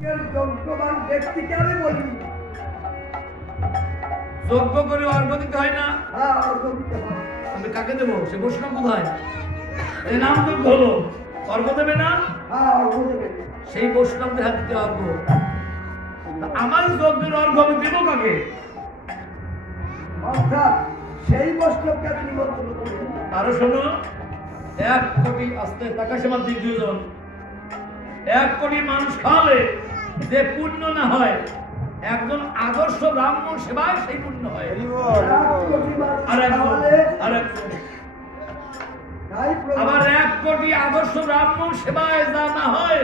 যোগ্যবান ব্যক্তিকে আমি বলি যোগ্য করে অর্ঘ দিতে হয় না? হ্যাঁ, অর্ঘ দিতে হয়। আমি কাকে দেবো? সে বৈষ্ণব কোথায়? এই নাম যোগ্য হলো, অর্ঘ দেবে না? হ্যাঁ, অর্ঘ দেবে। সেই বৈষ্ণবদের হাতে দিতে অর্ঘ। আমার যজ্ঞের অর্ঘ আমি দেবো কাকে? অর্থাৎ সেই বৈষ্ণবকে আমি নিমন্ত্রণ করবো। আরো শোনো, 1 কোটি আস্তে টাকা সেবা দ্বিতীয়জন 1 কোটি মানুষ খাওয়ালে যে পুণ্য না হয়, একজন আদর্শ ব্রাহ্মণ সেবায় সেই পুণ্য হয়। আবার 1 কোটি আদর্শ ব্রাহ্মণ সেবায় যা না হয়,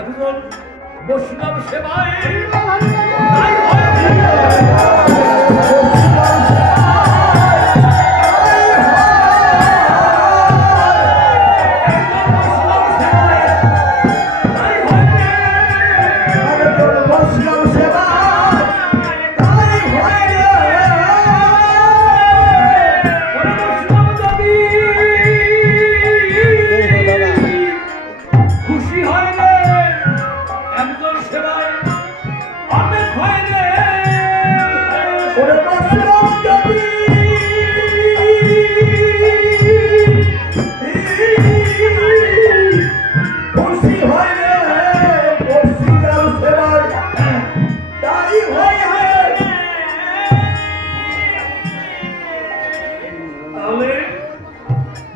একজন বৈষ্ণব সেবায় তাই হয়।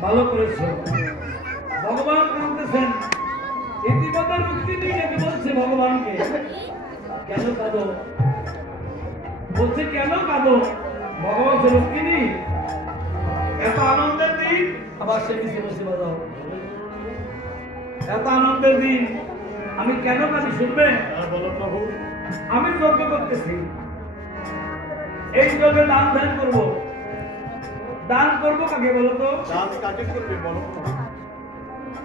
ভালো করেছো, ভগবান কাঁদতেছেন। ইতিমধ্যে রুক্মিণী ডেকে বলছে ভগবানকে, কেন কাঁদো? বলছে কেন কাঁদো? ভগবান বলছে, রুক্মিণী এত আনন্দের দিন, আবার সে কিছু বসে বাজাও, এত আনন্দের দিন আমি কেন কাঁদি শুনবে? বলো প্রভু। আমি যজ্ঞ করতেছি, এই যজ্ঞে দান ধ্যান করবো। দান করবো কাকে বলো তো?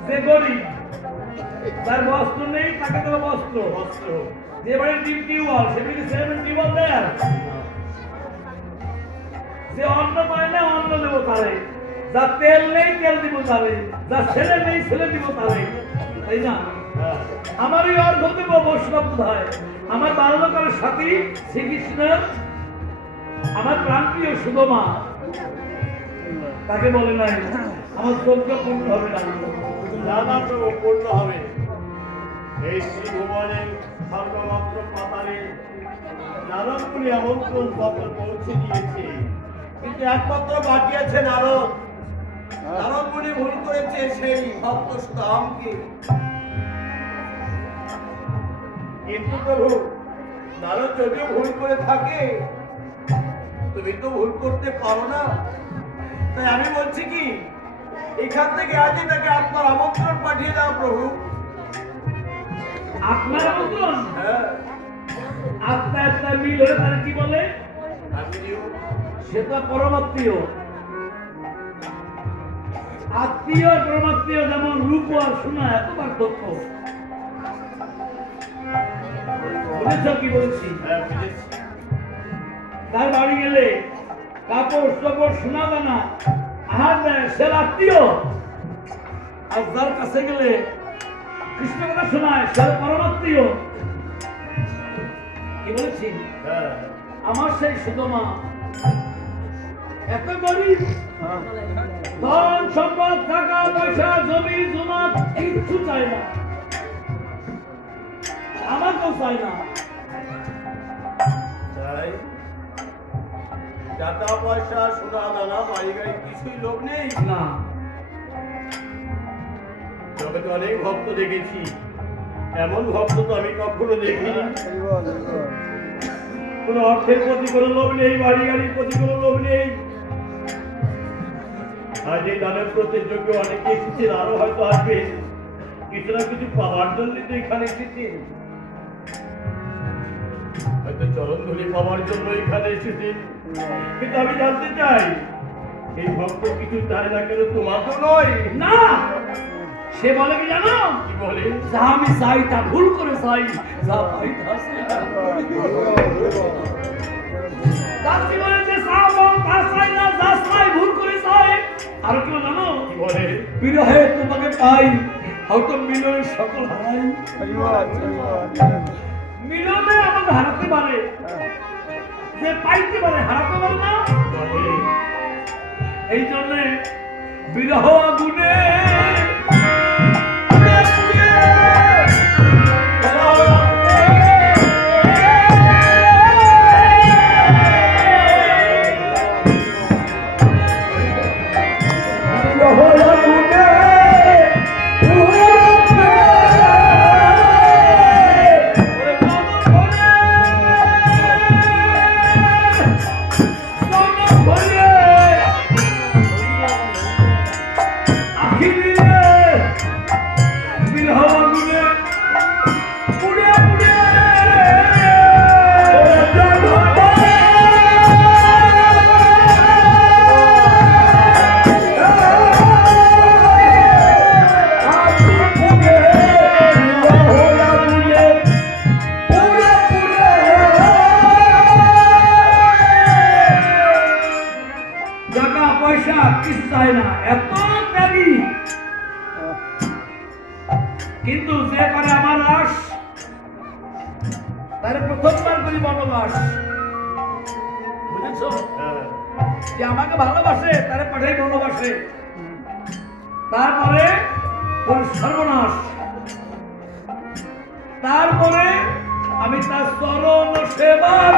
যে গরিব, তার বস্ত্র নেই, তাকে দেবো বস্ত্র। যে বাড়ি ডিপ টিউবওয়েল, সেগুলি সেভেন টিউবওয়েল দেয়। যে অন্ন পায় না, অন্ন দেবো তারে। যার তেল নেই, তেল দিব তারে। যার ছেলে নেই, ছেলে দিব তারে। তাই না? আমারই অর্ঘ দেবো বৈষ্ণব কোথায়? আমার বাল্যকালের সাথী শ্রীকৃষ্ণের, আমার প্রাণপ্রিয় সুদামা, তাকে বলে নাই আমার যজ্ঞ পূর্ণ হবে না। পূর্ণ হবে। এই শ্রীভুবনের সর্বমাত্র পাতালে নারদমুনি আমন্ত্রণ পত্র পৌঁছে দিয়েছে, কিন্তু একমাত্র বাকি আছে নারদ। নারদমুনি ভুল করেছে সেই ভক্ত সুদামকে। কিন্তু প্রভু, নারদ যদিও ভুল করে থাকে, তুমি তো ভুল করতে পারো না। তাই আমি বলছি কি, এখান থেকে আজই তাকে আপনার আমন্ত্রণ পাঠিয়ে দাও প্রভু। আপনার আমন্ত্রণ? হ্যাঁ। আত্মা আত্মা মিল হলে তার কি বলে? সেটা পরমাত্মীয়। আত্মীয় পরমাত্মীয় যেমন রূপ আর শোনা এত পার্থক্য। বুঝেছ কি বলছি? তার বাড়ি গেলে কাপড় চোপড় সোনা দানা আহার দেয়, সে আত্মীয়। আর যার কাছে গেলে কৃষ্ণ কথা শোনায়, সে পরমাত্মীয়। কি বলেছি? আমার সেই সুদামা এত গরিব, ধন সম্পদ, টাকা পয়সা, জমি জমা কিচ্ছু চায় না, আমাকেও চায় না। টাকা পয়সা, সোনা দানা, বাড়ি গাড়ি কিছুই লোক নেই না। জগতে অনেক ভক্ত দেখেছি, এমন ভক্ত তো আমি কখনো দেখিনি। কোন অর্থের প্রতি কোনো লোভ নেই, বাড়ি গাড়ির প্রতি কোনো লোভ নেই। আজ এই দানের প্রতিযোগ্য অনেকে এসেছেন, আরো হয়তো আসবে। কিছু না কিছু পাওয়ার জন্য তো এখানে এসেছেন, হয়তো চরণ ধুলি পাওয়ার জন্য এখানে এসেছেন। কিন্তু আমি জানতে চাই, এই ভক্ত কিছু জানে না কেন? তোমাকেও নয় না। সে বলে কি জানো? কি বলে? যা আমি চাই তা ভুল করে চাই, যা পাই তা দাসী বলে যে তা চাই না, যা চাই ভুল করে চাই। আর কি জানো? কি বলে? বিরহে তোমাকে পাই, হয়তো মিলনের সকল হারাই, মিলনে আমাকে হারাতে পারে, যে পাইতে পারে হারাতে পারে না। এই জন্য বিরহ আগুনে কিন্তু যে করে আমার লাশ তার প্রথমবার করি বনবাস, বুঝেছ? যে আমাকে ভালোবাসে তারে পাঠাই বনবাসে, তারপরে সর্বনাশ, তারপরে আমি তার চরণ সেবার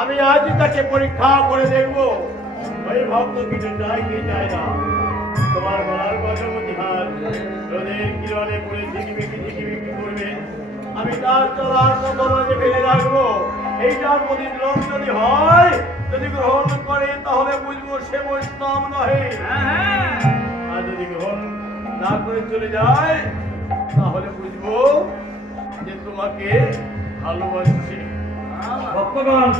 আমি আজই তাকে পরীক্ষা করে দেখবো ওই ভক্ত কিছু চাই কি চায় না। তোমার গলার গজপতি হার রোদের কিরণে পড়ে ঝিকিমিকি করবে, আমি তার চলার মতো মাঝে ফেলে রাখবো। এইটার প্রতি লোক যদি হয়, যদি গ্রহণ করে তাহলে বুঝবো সে বৈষ্ণব নহে, আর যদি গ্রহণ না করে চলে যায় তাহলে বুঝবো যে তোমাকে ভালোবাসছি। ভক্তগণ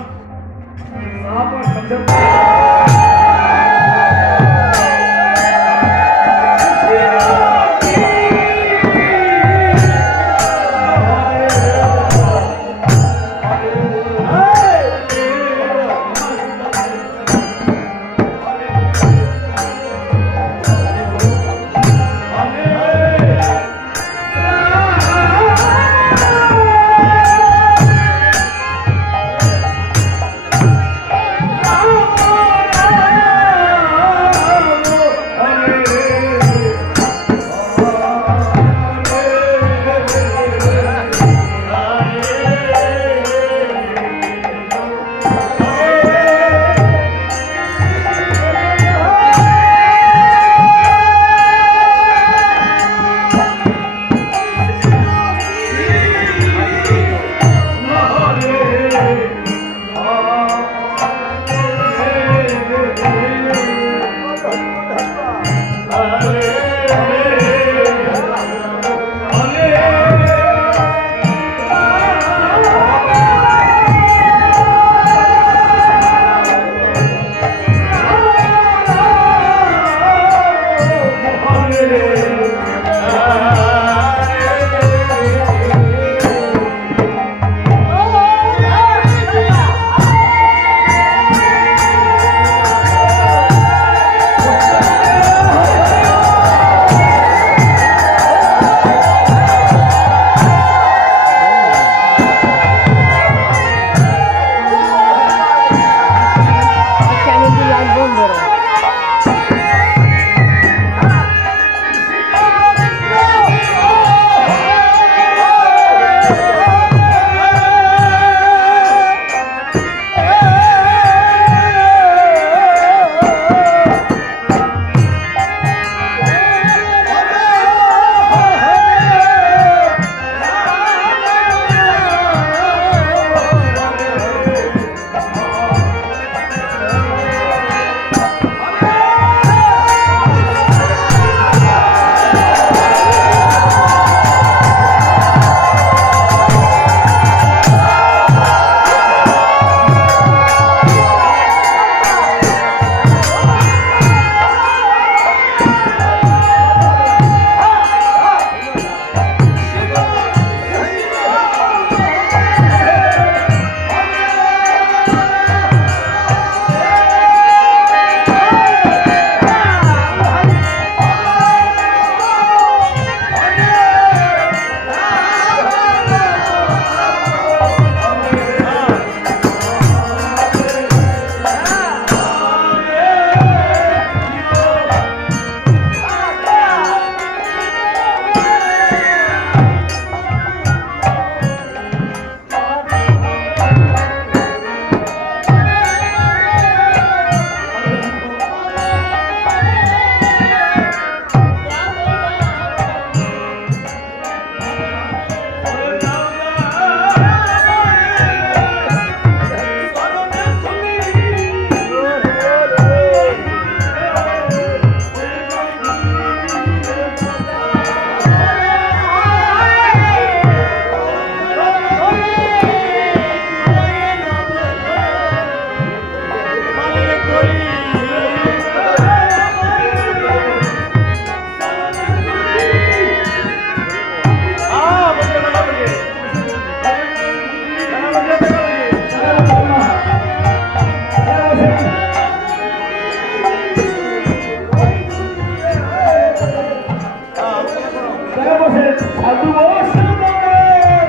জায়গা বসে সাধু বৈষ্ণবের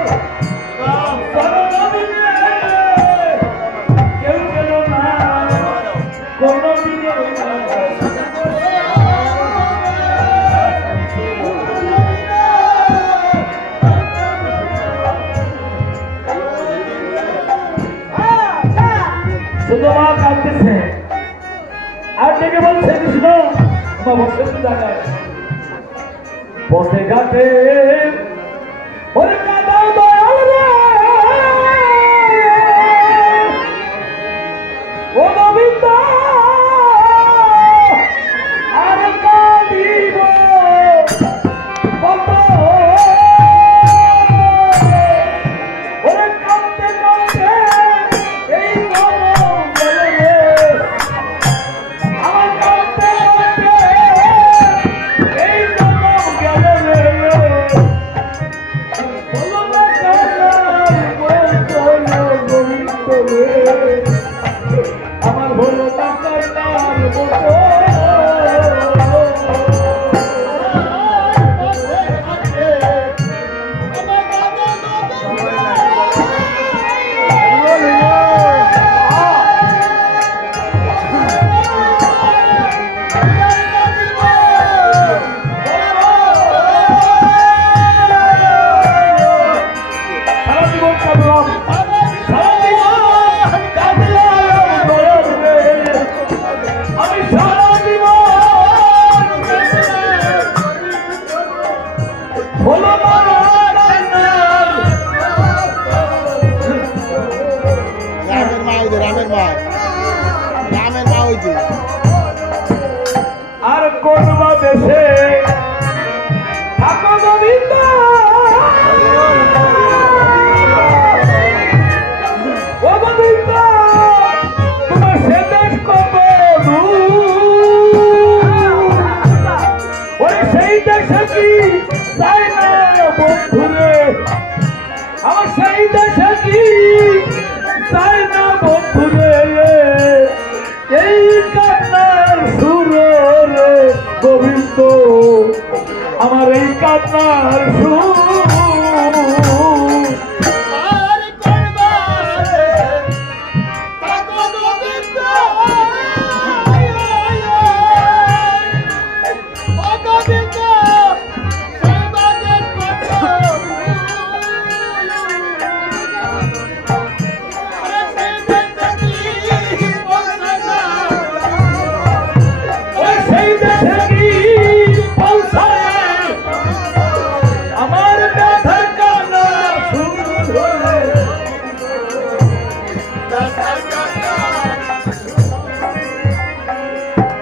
চরণে কেউ গেল না কোনদিনও না। শুধু মা কাঁদতেছে আর ডেকে বলছে কৃষ্ণ মা বসে জায়গায় পথে ঘাটে ওরে কাঁদাও দয়াল রে ও গোবিন্দ আর কাঁদিব কত ওরে কাঁদতে কাঁদতে এই গরম গেল রে আমার কাঁদতে কাঁদতে এই গরম গেল রে বলো না কান্নার গোবিন্দ রে আমার হলো না কান্নার মতো আর কোন দেশে থাকো গোবিন্দ ও গোবিন্দ তোমার সে দেশ কত ওরে সেই দেশে কি চাই না বন্ধুরে আমার সেই দেশে কি চাই না বন্ধুরে এই কান্নার সুর রে গোবিন্দ আমার এই কান্নার সুর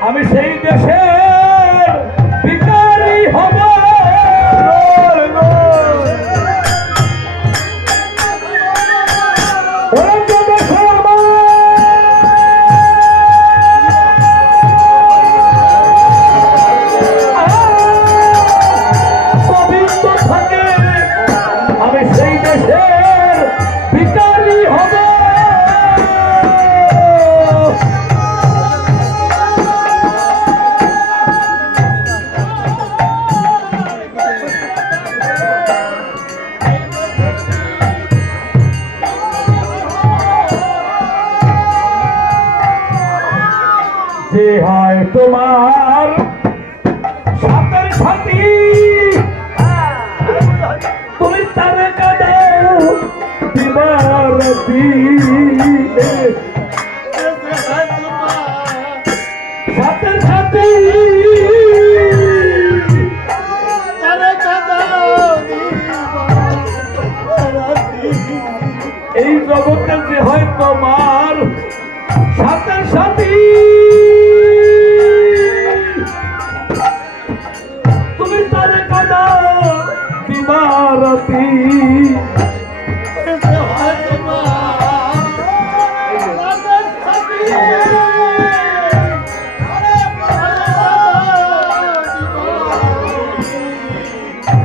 আমি সেই দেশের ভিখারি হব গোবিন্দ থাকে আমি সেই দেশের ভিখারি হব যে হয় তোমার সাথের সাথী তুমি তারে কাঁদাও দিবারাতি সাথের সাথী এই জগতে যে হয় তোমার সাথের সাথী তুমি তারে কাঁদাও দিবারাতি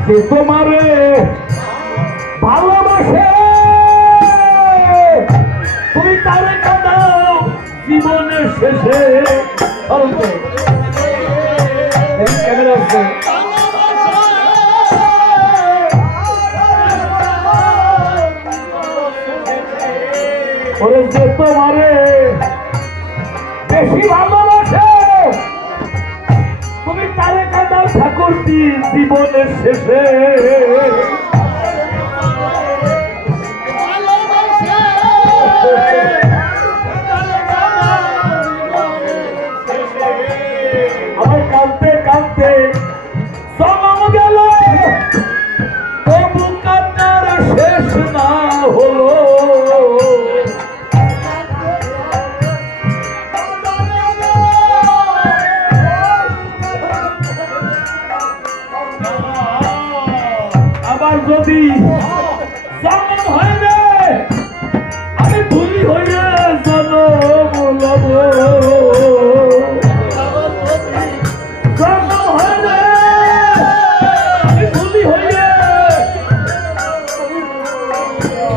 যে তোমারে ভালোবাসে তুমি তারে কাঁদাও জীবনের শেষে ক্যামেরা আছে ওরে যে তোমারে বেশি ভালোবাসে তুমি তারে কাঁদাও ঠাকুরটি জীবনের শেষে। আমার কাঁদতে কাঁদতে জন্ম গেল তবু কান্নার শেষ না হলো। আবার যদি জন্ম হয় না আমি ভুলি হইয়া জন্ম লব।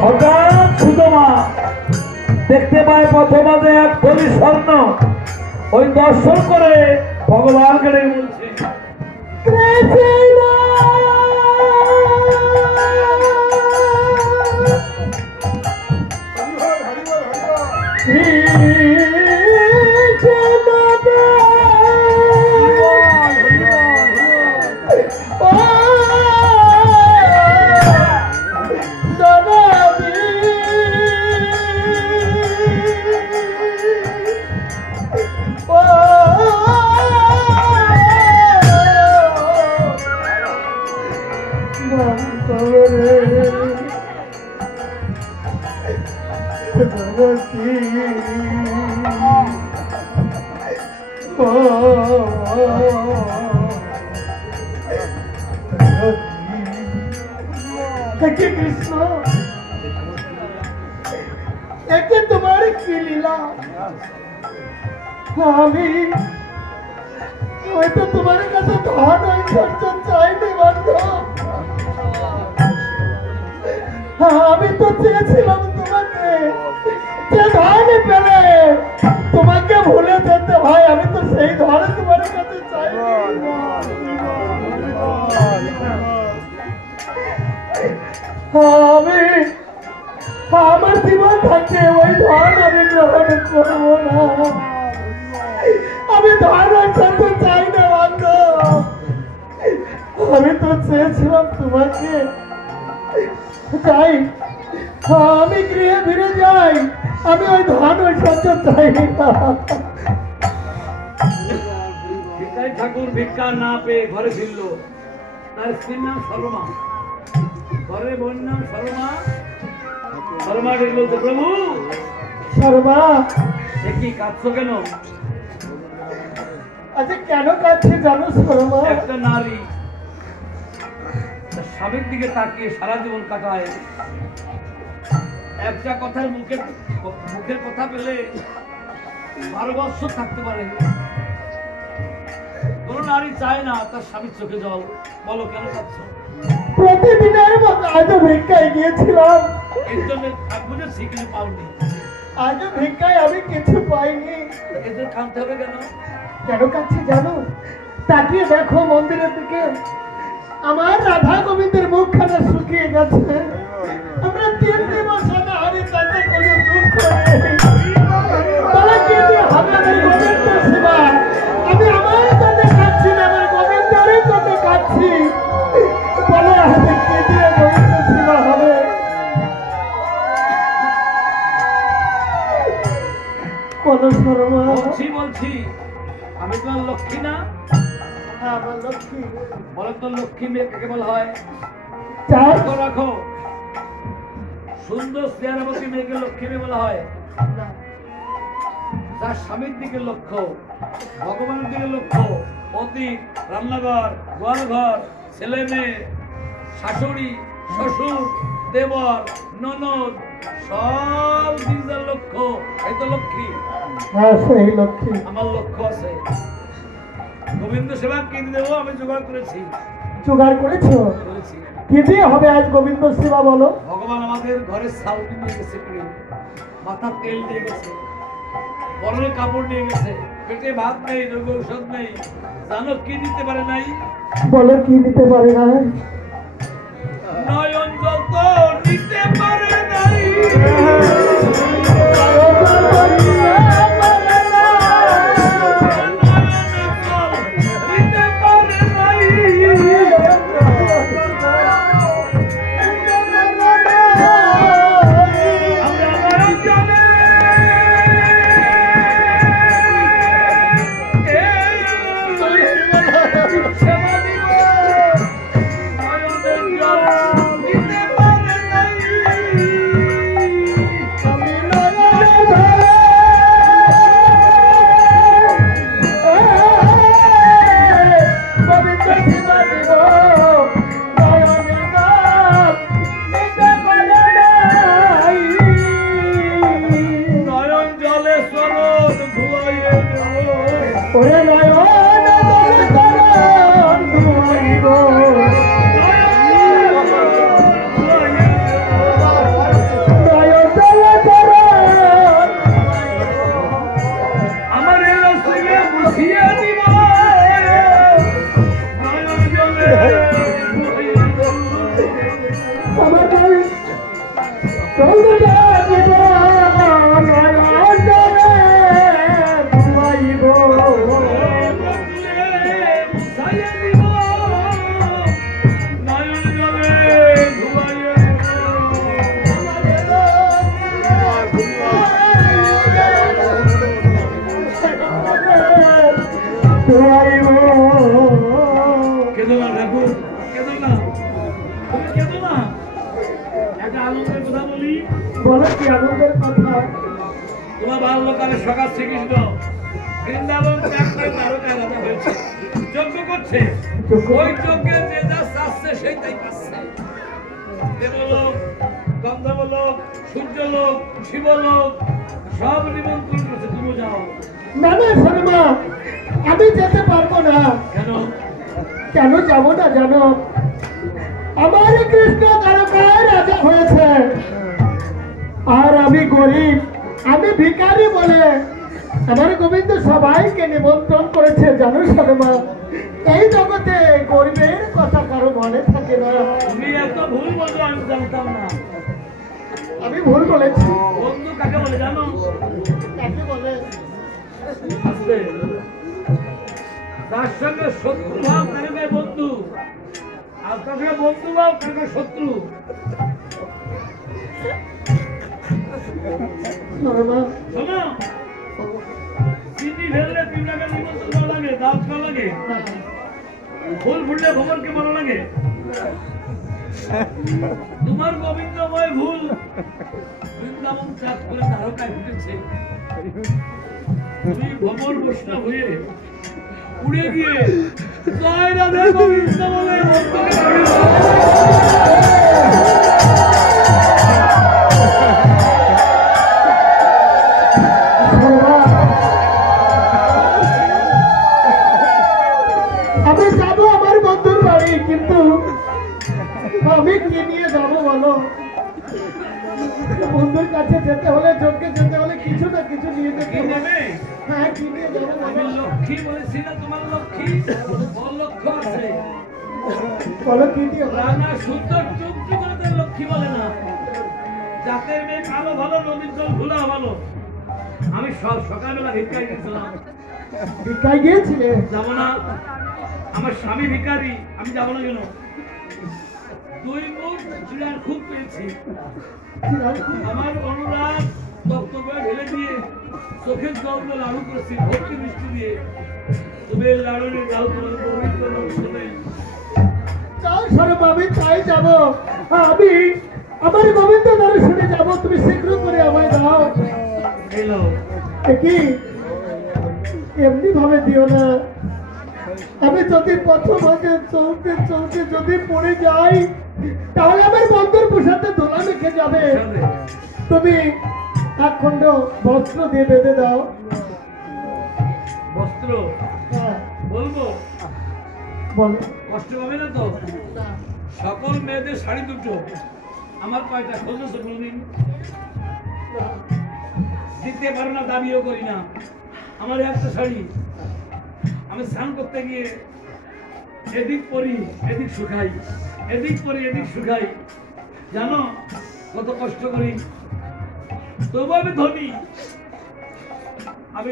হঠাৎ সুদমা দেখতে পায় প্রথমাতে এক থলি স্বর্ণ, ওই দর্শন করে ভগবানকে ডেকে বলছে কৃষ্ণ একে তোমার কি লীলা। আমি হয়তো তোমার কাছে ধন ঐশ্বর্য চাইনি বন্ধু, আমি তো চেয়েছিলাম তোমাকে, যে ধন পেলে তোমাকে ভুলে যেতে হয়, আমি তো সেই ধন তোমার কাছে চাইনি। আমি আমার জীবন থাকে ওই ধন আমি গ্রহণ করবো না, আমি ধন ঐশ্বর্য চাই না বন্ধু। আমি তো চেয়েছিলাম তোমাকে, চাই আমি গৃহে ফিরে যাই, আমি ওই ধন ঐশ্বর্য চাই না। ঠাকুর ভিক্ষা না পেয়ে ঘরে ফিরল, তার স্ত্রীর নাম সরমা, ঘরে বোন নাম সরমা। সরমা ডেকে বলছে প্রভু। সরমা কি কাঁদছো কেন? আচ্ছা কেন কাঁদছে জানো সরমা? একটা নারী স্বামীর দিকে তাকিয়ে সারা জীবন কাটায়, একটা কথার মুখের কথা পেলে 12 বছর থাকতে পারে। কোন নারী চায় না তার স্বামীর চোখে জল। বলো কেন কাঁদছো? প্রতিদিনের মতো আজও ভিক্ষায় গিয়েছিলাম, এর জন্য বুঝেছি কিছু পাওনি। আজও ভিক্ষায় আমি কিছু পাইনি, এদের কাঁদতে হবে কেন? কেন কাঁদছি জানো? তাকিয়ে দেখো মন্দিরের দিকে, আমার রাধা গোবিন্দের মুখখানা শুকিয়ে গেছে। আমরা 3 দিবস সাথে হারি, তাতে কোনো দুঃখ নেই। তারা কি দিয়ে হবে আমার গোবিন্দ সেবা? আমি আমার জন্য কাঁদছি না, আমার গোবিন্দের জন্য কাঁদছি। বলো আমি কি দিয়ে গোবিন্দ সেবা হবে? বলো শর্মা। বলছি আমি তোমার লক্ষ্মী না? হ্যাঁ আমার লক্ষ্মী। বলো তো লক্ষ্মী মেয়ে কাকে বলা হয়? রাখো, সুন্দর চেহারাবতী মেয়েকে লক্ষ্মী মেয়ে বলা হয়। তার স্বামীর দিকে লক্ষ্য, ভগবানের দিকে লক্ষ্য, অতীত, রান্নাঘর, গোয়ালঘর, ছেলে মেয়ে, শাশুড়ি, শ্বশুর, দেবর, ননদ, সব দিকের লক্ষ্য। এই তো লক্ষ্মী। হ্যাঁ সেই লক্ষ্মী। আমার লক্ষ্য আছে, গোবিন্দ সেবা কিনে দেবো, আমি জোগাড় করেছি। জোগাড় করেছো? করেছি। কি দিয়ে হবে আজ গোবিন্দ সেবা বলো? ভগবান আমাদের ঘরে চাউল নিয়ে গেছে, মাথার তেল নিয়ে গেছে, পরনে কাপড় নিয়ে গেছে, পেটে ভাত নেই, রোগ ঔষধ নেই। জানো কি দিতে পারে নাই? বলো কি দিতে পারে নাই? নয়ন জল তো নিতে পারে নাই। আমার ভাই কলকাতা দিব বলো কি আনন্দের কথা। তোমার বাল্যকালে সকাল শ্রীকৃষ্ণ বৃন্দাবন ত্যাগ করে দ্বারকায় রাজা হয়েছে, যজ্ঞ করছে। ওই যজ্ঞে যে যা চাচ্ছে সেই তাই পাচ্ছে। দেবলোক, গন্ধর্বলোক, সূর্যলোক, শিবলোক সব নিমন্ত্রণ করছে, তুমি যাও। না না শর্মা, আমি যেতে পারবো না। কেন? কেন যাবো না জানো? আমার কৃষ্ণ দ্বারকায় রাজা হয়েছে, আর আমি গরিব, আমি ভিখারি বলে আমার গোবিন্দ সবাইকে নিমন্ত্রণ করেছে। জানো শর্মা, এই জগতে গরিবের কথা কারো মনে থাকে না। তুমি এত ভুল বলছো, আমি জানতাম না। আমি ভুল বলেছি। বন্ধু কাকে বলে জানো? কাকে বলে? আস্তে। তার সঙ্গে শত্রু ভাব তাকে বন্ধু, আর তার সঙ্গে বন্ধু ভাব তাকে শত্রু। শর্মা, শোনো, চিনি ফেললে পিঁপড়াকে নিমন্ত্রণ করা লাগে, দাঁত করা লাগে, ফুল ফুটলে ভগবানকে বলা লাগে। তোমার গোবিন্দময় ভুল বৃন্দাবন ত্যাগ করে দ্বারকায় ফুটেছে। তুমি ভ্রমর বৈষ্ণব হয়ে উড়ে গিয়ে জয় রাধে গোবিন্দ বলে ভক্তকে আমি যাবো আমার বন্ধুর বাড়ি, কিন্তু আমি কি নিয়ে যাবো বলো? বন্ধুর কাছে যেতে হলে, যজ্ঞে যেতে হলে কিছু না কিছু নিয়ে যেতে কি হবে। নেবে? হ্যাঁ, কি নিয়ে যাবো আমি বলো? লক্ষ্মী বলেছি না, তোমার লক্ষ্মী ওর লক্ষ্য আছে। বলো কি নিয়ে হবে? রানা সুন্দর চুক্তি করে তার লক্ষ্মী বলে না। জাতের মেয়ে কালো ভালো, নদীর জল ভুলা ভালো। আমি সব সকালবেলা ভিক্ষায় গেছিলাম, ভিক্ষায় গিয়েছিলে? যাবো না? আমার স্বামী ভিখারি, আমি যাবো না কেন? দুই মুখ চূড়ার খুব পেয়েছি। আমার অনুরাগ তপ্ত করে ঢেলে দিয়ে চোখের জল দিয়ে লাড়ু করেছি ভক্তি মিষ্টি দিয়ে। তুমি লাড়ুরে যাও, তোমার পবিত্র নাম শুনে। তাও স্বরূপ আমি তাই যাবো। আমি আমার গোবিন্দ দর্শনে যাবো, তুমি শীঘ্র করে আমায় দাও। এলো কি এমনি ভাবে দিও না। আমি যদি প্রথম আগে চলতে চলতে যদি পড়ে যাই, তাহলে আমার বন্ধুর পোশাকে দোলা মেখে যাবে। তুমি এক খণ্ড বস্ত্র দিয়ে বেঁধে দাও। বস্ত্র হ্যাঁ, বলবো? বলো। কষ্ট হবে না তো? সকল মেয়েদের শাড়ি দুটো, আমার কয়টা খোঁজেছো কোনদিন? দিতে পারো না, দাবিও করি না। আমার একটা শাড়ি, আমি স্নান করতে গিয়ে এদিক পরি এদিক শুকাই, এদিক পরি এদিক শুকাই। জানো কত কষ্ট করি, তবু আমি ধনী, আমি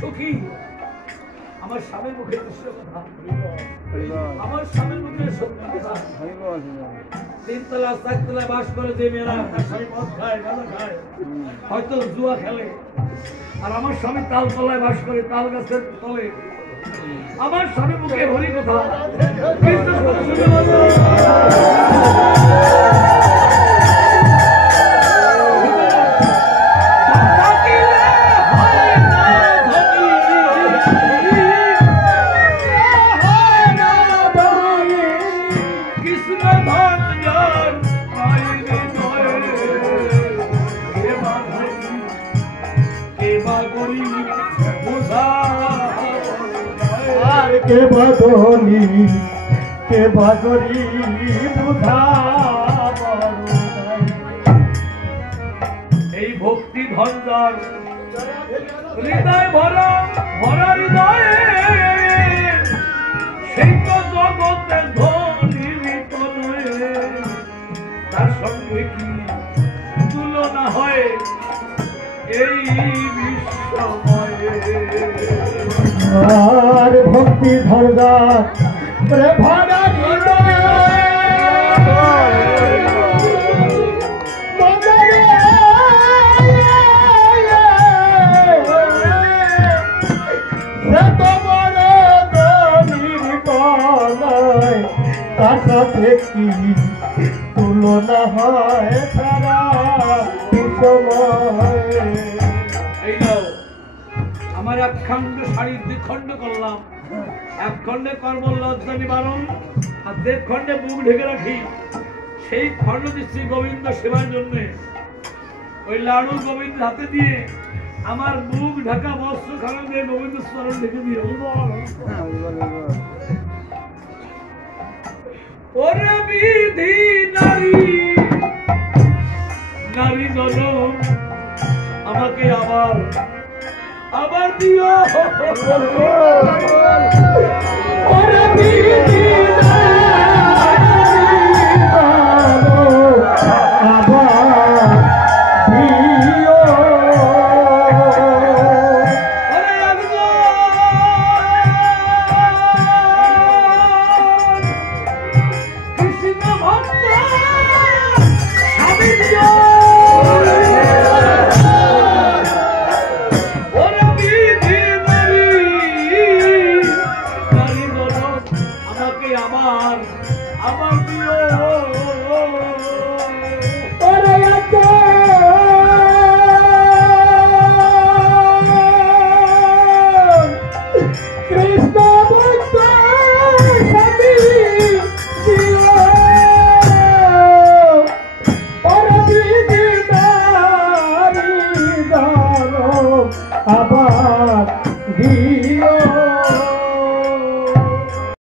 সুখী। আমার স্বামীর মুখে দৃশ্য কথা, আমার স্বামীর মুখে সত্যি কথা। তিনতলা চারতলায় বাস করে যে মেয়েরা, তার স্বামী মদ খায়, গাঁজা খায়, হয়তো জুয়া খেলে, আর আমার স্বামী তালতলায় বাস করে, তাল গাছের তলে। আমার স্বামী মুখে হরি কথা, কৃষ্ণ কথা শুনে বলো। কে বাদলি কে বাদরি বুধা। এই ভক্তি ধঞ্জর হৃদয় ভরা ভরা হৃদয়ে, সেই তো জগতে ধনী হাতি ধরদা রে ভাড়া তার সাথে কি তুলনা হয় সারা সময়। এই নাও আমার এক খণ্ড শাড়ি দুই খণ্ড করলাম, এক খণ্ডে কর্ম লজ্জা নিবারণ আর দেড় খণ্ডে বুক ঢেকে রাখি। সেই খণ্ড দিচ্ছি গোবিন্দ সেবার জন্য। ওই লাড়ু গোবিন্দ হাতে দিয়ে আমার বুক ঢাকা বস্ত্র খানা দিয়ে গোবিন্দ স্মরণ ঢেকে দিয়ে ওরে বিধি নারী নারী জনম আমাকে আবার দিও